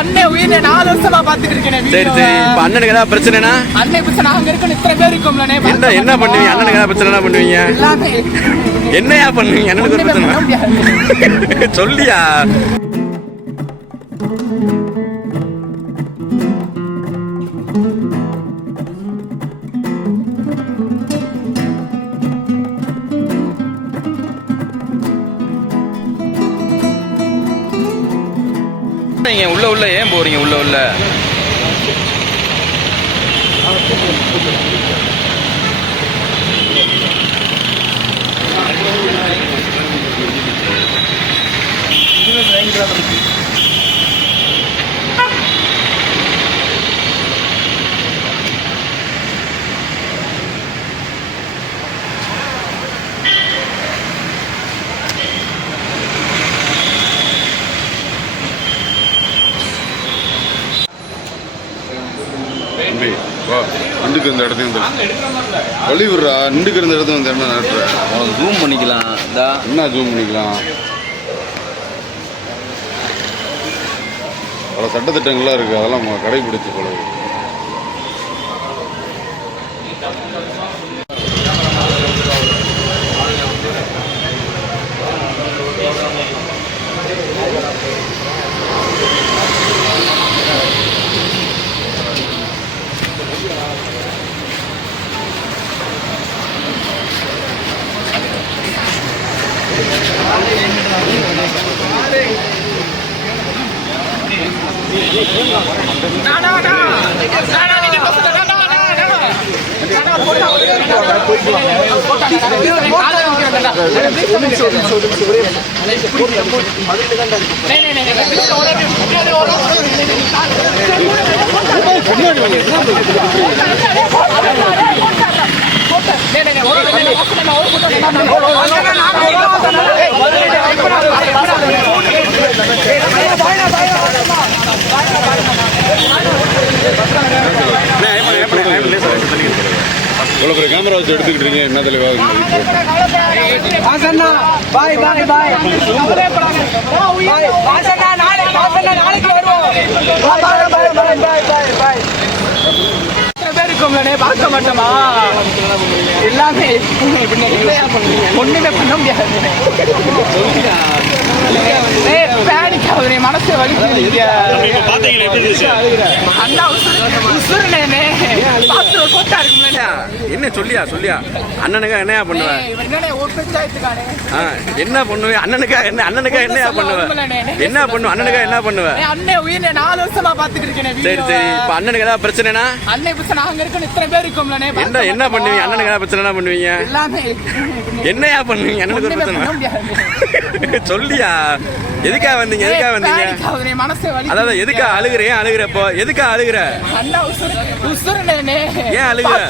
அண்ணன் உயிரை 4 வருஷமா பாத்துட்டு இருக்கேன். சரி சரி, இப்ப அண்ணனுக்கு ஏதாவது பிரச்சனைனா? அண்ணன் பிரச்சனை அங்க இருக்கு, இத்தனை பேர் இருக்கோம்லனே. என்ன பண்ணுவீங்க? அண்ணனுக்கு ஏதாவது பிரச்சனை பண்ணுவீங்க? என்னையா பண்ணுவீங்க? அண்ணனுக்கு ஒரு பிரச்சனை சொல்லியா? உள்ள ஏன் போறீங்க? உள்ள நின்றுக்கு இருந்த இடத்தையும் வழி விடுறா. நின்றுக்கு இருந்த இடத்த வந்து என்ன நடத்துற? ஜூம் பண்ணிக்கலாம். என்ன ஜூம் பண்ணிக்கலாம்? பல சட்டத்திட்டங்கள்லாம் இருக்கு, அதெல்லாம் கடைபிடிச்சு பழகு. இவ்வளோ பெரிய கேமரா வச்சு எடுத்துக்கிட்டு இருக்கீங்க, என்ன தலைவா? பார்க்க மாட்டோமா? எல்லாமே ஒண்ணுமே பண்ண முடியாது. மனசு வலிக்குது. என்ன சொல்லியா? அண்ணனுக்கா என்னையா பண்ணுவேன்? என்ன பண்ணுவேன்? அண்ணனுக்கா என்னையா பண்ணுவேன்? என்ன பண்ணுவேன்? அண்ணனுக்கா என்ன பண்ணுவேன்? அண்ணன் உயிரை 4 வருஷமா பாத்துட்டு இருக்கேன். சரி சரி, இப்ப அண்ணனுக்கு ஏதாவது பிரச்சனைனா? அண்ணன் பிரச்சனை அங்க இருக்கு, இத்தனை பேர் இருக்கோம்லனே. என்ன பண்ணுவீங்க? அண்ணனுக்கு ஏதாவது பிரச்சனை பண்ணுவீங்க? என்னையா பண்ணுவீங்க? அண்ணனுக்கு ஒரு பிரச்சனை சொல்லியா? எதுக்காக வந்தீங்க? அதாவது எதுக்கா அழுகுறப்போ எதுக்கா அழுகுற? ஏன் அழுகுற?